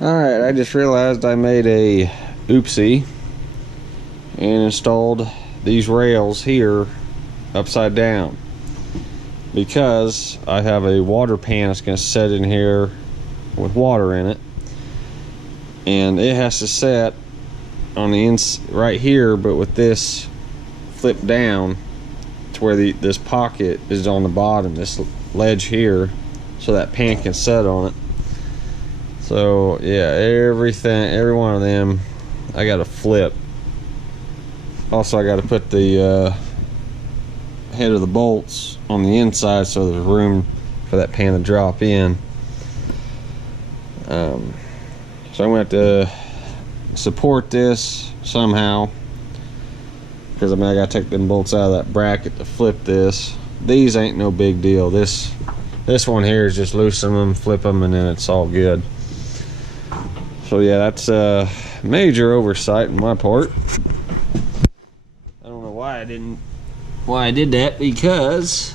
Alright, I just realized I made a oopsie and installed these rails here upside down because I have a water pan that's going to set in here with water in it, and it has to set on the right here, but with this flipped down to where this pocket is on the bottom, this ledge here, so that pan can set on it. So yeah, every one of them I got to flip. Also, I got to put the head of the bolts on the inside so there's room for that pan to drop in. So I'm going to have to support this somehow, because I mean I got to take them bolts out of that bracket to flip this. These ain't no big deal. This one here is just loosen them, flip them, and then it's all good. So yeah, that's a major oversight on my part. I don't know why I did that, because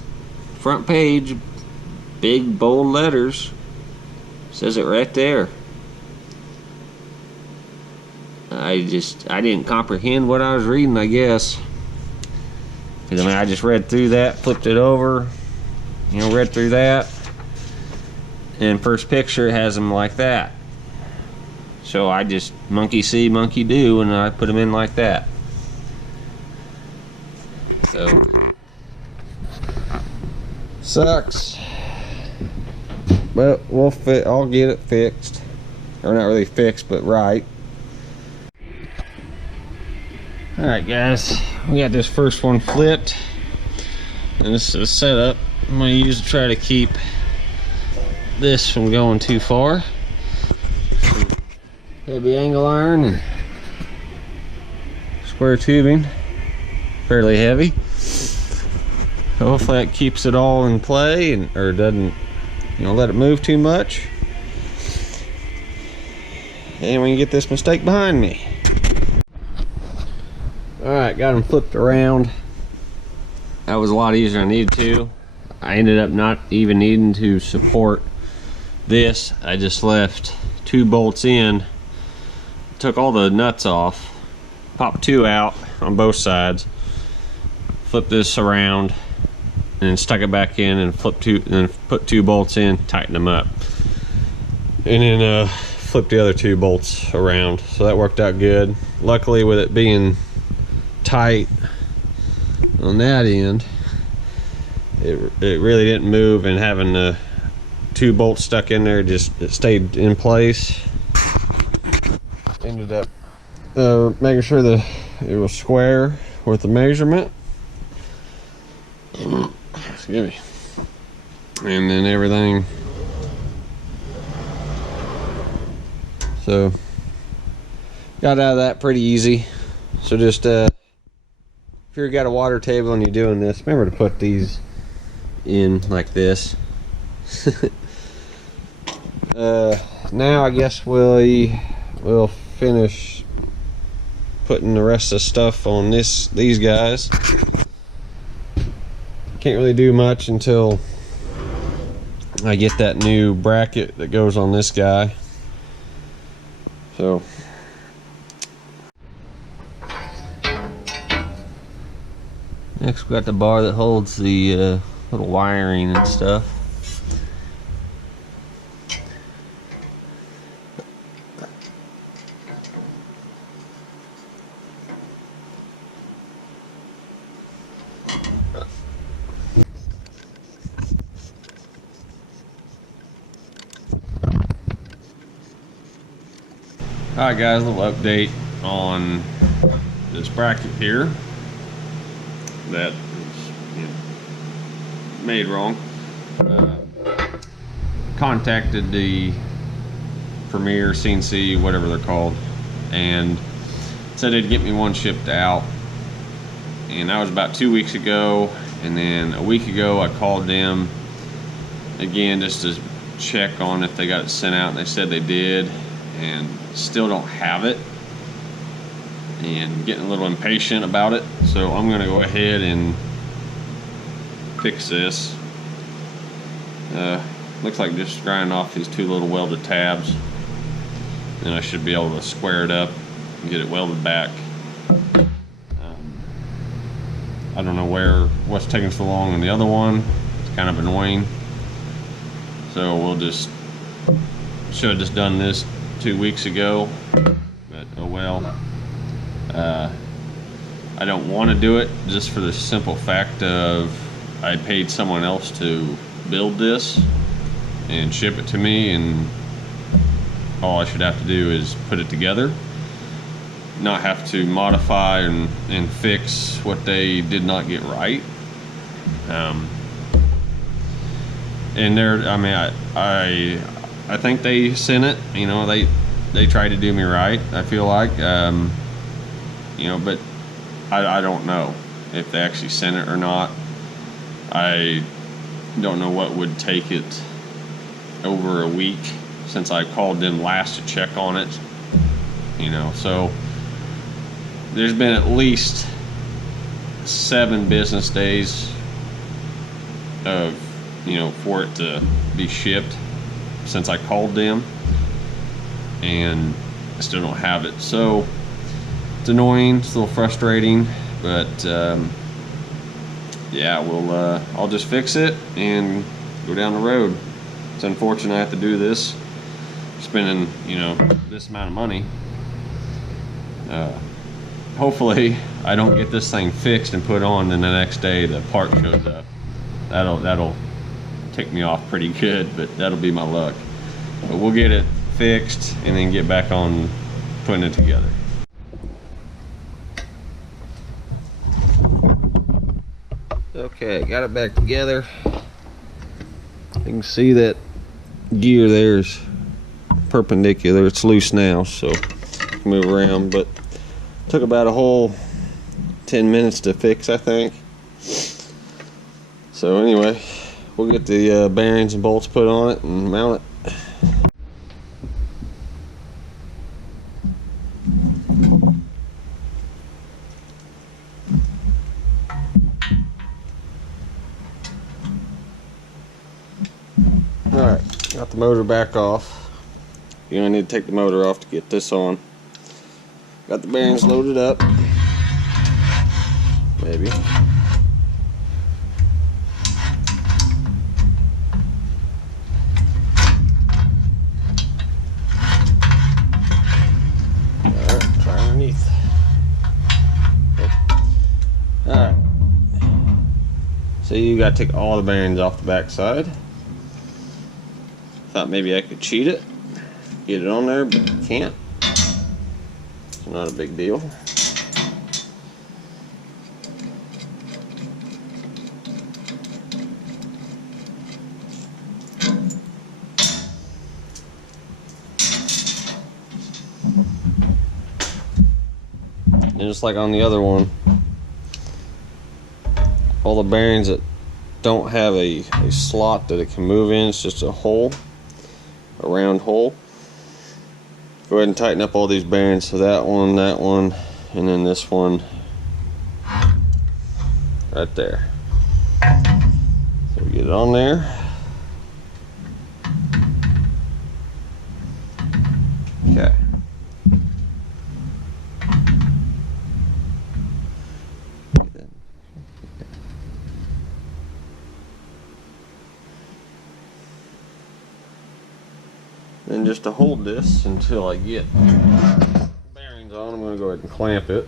front page, big bold letters, says it right there. I didn't comprehend what I was reading, I guess. Because I mean, I just read through that, flipped it over, read through that, and first picture it has them like that. So I just monkey see, monkey do, and I put them in like that. So sucks, but I'll get it fixed, or not really fixed, but right. All right, guys, we got this first one flipped, and this is the setup I'm going to use to try to keep this from going too far. Heavy angle iron and square tubing, fairly heavy. So hopefully that keeps it all in play, or doesn't, let it move too much. And we can get this mistake behind me. Alright, got them flipped around. That was a lot easier than I needed to. I ended up not even needing to support this. I just left 2 bolts in, took all the nuts off, popped 2 out on both sides, flipped this around, and then stuck it back in, and put 2 bolts in, tightened them up, and then flipped the other 2 bolts around. So that worked out good. Luckily, with it being tight on that end, it really didn't move, and having the 2 bolts stuck in there, it stayed in place. Ended up making sure that it was square with the measurement. Excuse me. And then everything. So got out of that pretty easy. So just if you've got a water table and you're doing this, remember to put these in like this. Now I guess we'll finish putting the rest of the stuff on these guys. Can't really do much until I get that new bracket that goes on this guy. So next we got the bar that holds the little wiring and stuff. Alright guys, a little update on this bracket here that is made wrong. Contacted the Premier, CNC, whatever they're called, and said they'd get me one shipped out, and that was about 2 weeks ago. And then a week ago I called them again just to check on if they got it sent out, and they said they did, and still don't have it, and getting a little impatient about it. So I'm gonna go ahead and fix this. Looks like just grinding off these 2 little welded tabs. then I should be able to square it up and get it welded back. I don't know what's taking so long on the other one. It's kind of annoying. So should have just done this 2 weeks ago, but oh well. I don't want to do it just for the simple fact of I paid someone else to build this and ship it to me, and all I should have to do is put it together, not have to modify and fix what they did not get right. And I think they sent it, you know, they tried to do me right, I feel like, you know, but I don't know if they actually sent it or not. I don't know what would take it over a week since I called them last to check on it, you know. So there's been at least 7 business days of, you know, for it to be shipped since I called them, and I still don't have it. So it's annoying, it's a little frustrating, but yeah, I'll just fix it and go down the road. It's unfortunate I have to do this, spending, you know, this amount of money. Hopefully I don't get this thing fixed and put on, and the next day the part shows up. That'll tick me off pretty good, but that'll be my luck. But we'll get it fixed and then get back on putting it together. Okay, got it back together. You can see that gear there's perpendicular. It's loose now, so move around, but took about a whole 10 minutes to fix, I think. So anyway, we'll get the bearings and bolts put on it and mount it. Alright, got the motor back off. You're gonna need to take the motor off to get this on. Got the bearings loaded up. Maybe. Alright, try underneath. Alright. So you gotta take all the bearings off the back side. Thought maybe I could cheat it, get it on there, but can't. It's not a big deal. And just like on the other one, all the bearings that don't have a slot that it can move in, it's just a hole, a round hole. Go ahead and tighten up all these bearings, so that one, and then this one right there. So we get it on there. Okay. And just to hold this until I get bearings on, I'm going to go ahead and clamp it.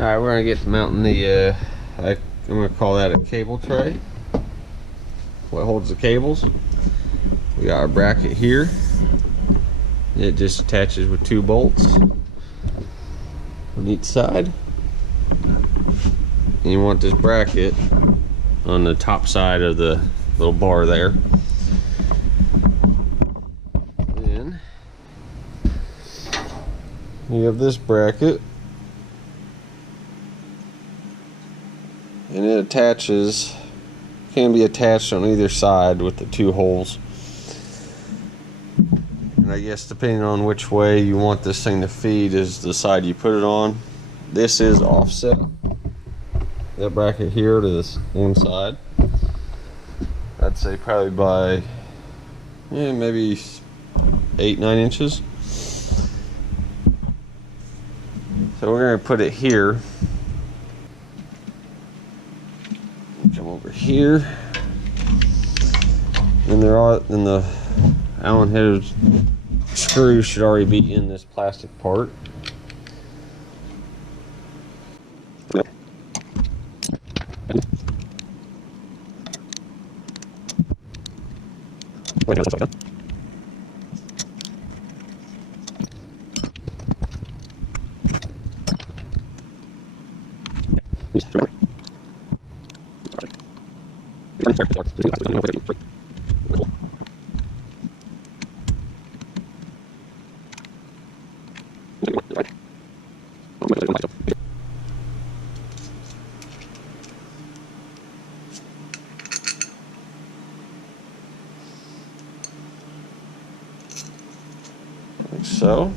Alright, we're gonna get to mounting the, I'm gonna call that a cable tray. What holds the cables. We got our bracket here. It just attaches with 2 bolts on each side. And you want this bracket on the top side of the little bar there. Then you have this bracket. And it attaches, can be attached on either side with the 2 holes. And I guess depending on which way you want this thing to feed is the side you put it on. This is offset, that bracket here to this one side. I'd say probably by maybe 8-9 inches. So we're going to put it here. Come over here, and the Allen headed screws should already be in this plastic part. Like so.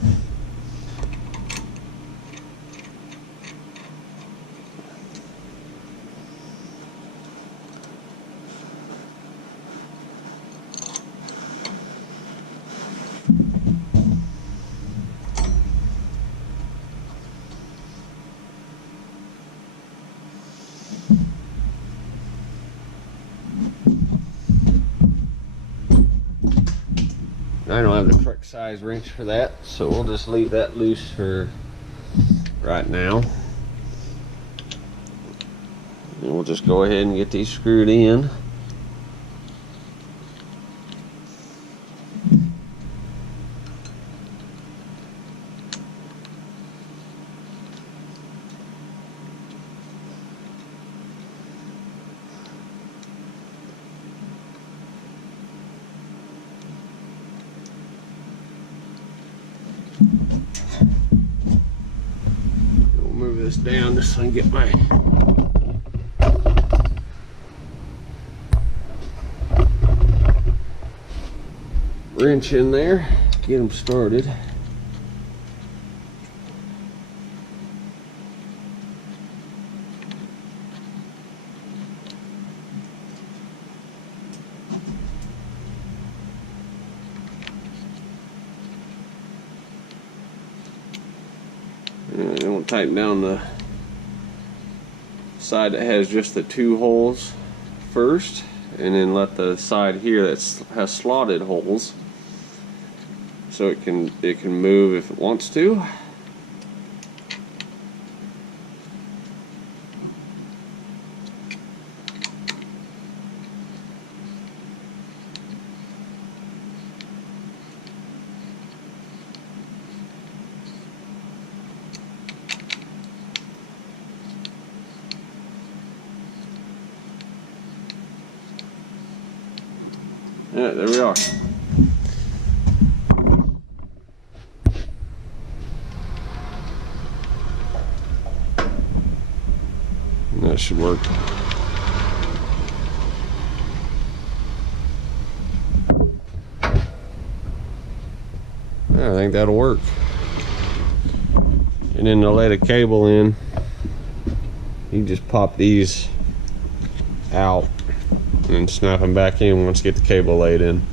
I don't have the correct size wrench for that, so we'll just leave that loose for right now. And we'll just go ahead and get these screwed in. We'll move this down just so I can get my wrench in there, get them started. And we'll tighten down the side that has just the 2 holes first, and then let the side here that has slotted holes so it can move if it wants to. Alright, there we are. That should work. I think that'll work. And then to let a cable in, you just pop these out and snap them back in once you get the cable laid in.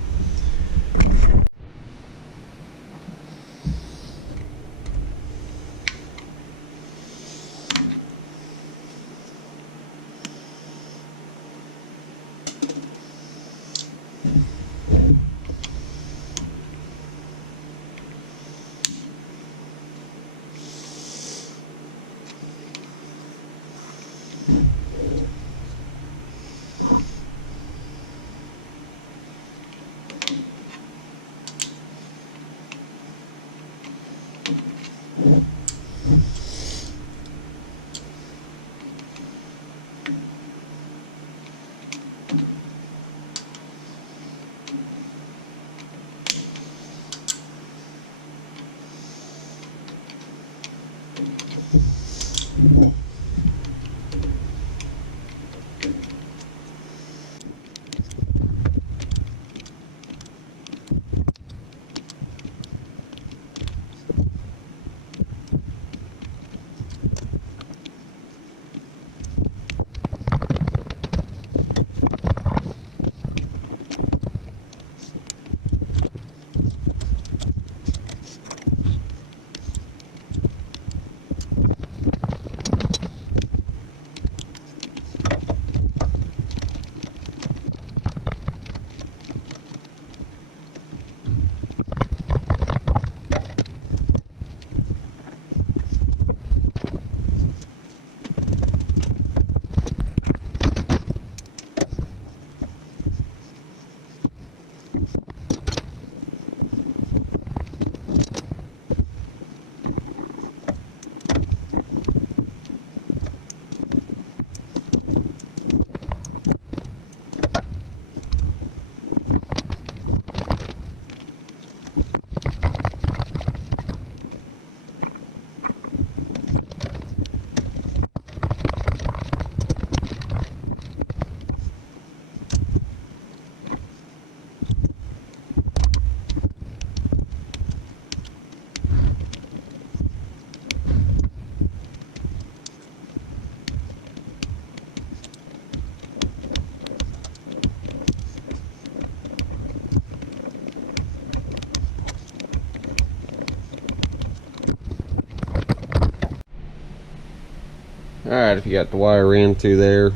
Alright, if you got the wire in through there,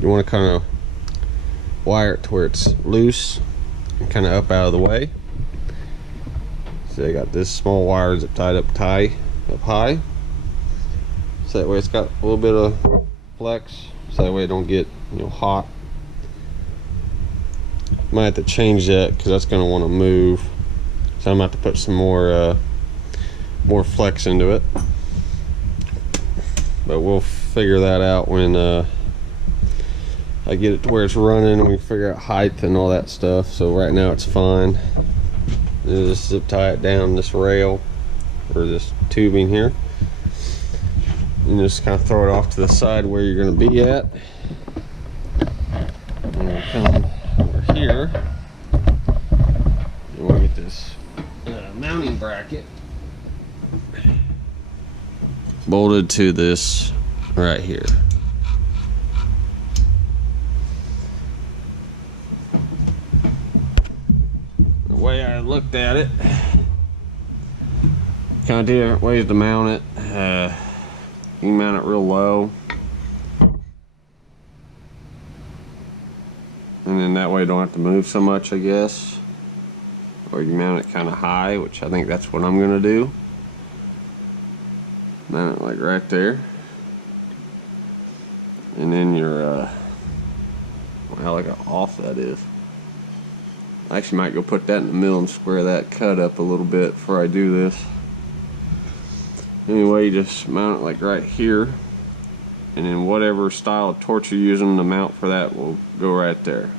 you want to kind of wire it to where it's loose and kind of up out of the way. So I got this small wire zip tied up high, so that way it's got a little bit of flex, so that way it don't get, you know, hot. Might have to change that because that's going to want to move, so I'm going to have to put some more flex into it. But we'll figure that out when I get it to where it's running and we figure out height and all that stuff. So right now it's fine. Just zip tie it down this rail or this tubing here, and just kind of throw it off to the side where you're going to be at. And we'll come over here and we'll get this mounting bracket bolted to this right here. The way I looked at it, kind of different ways to mount it. You can mount it real low, and then that way you don't have to move so much, I guess. or you mount it kind of high, which I think that's what I'm gonna do. Mount it like right there, and then your well, look how off that is. I actually might go put that in the mill and square that cut up a little bit before I do this. Anyway, you just mount it like right here, and then whatever style of torch you're using, the mount for that will go right there.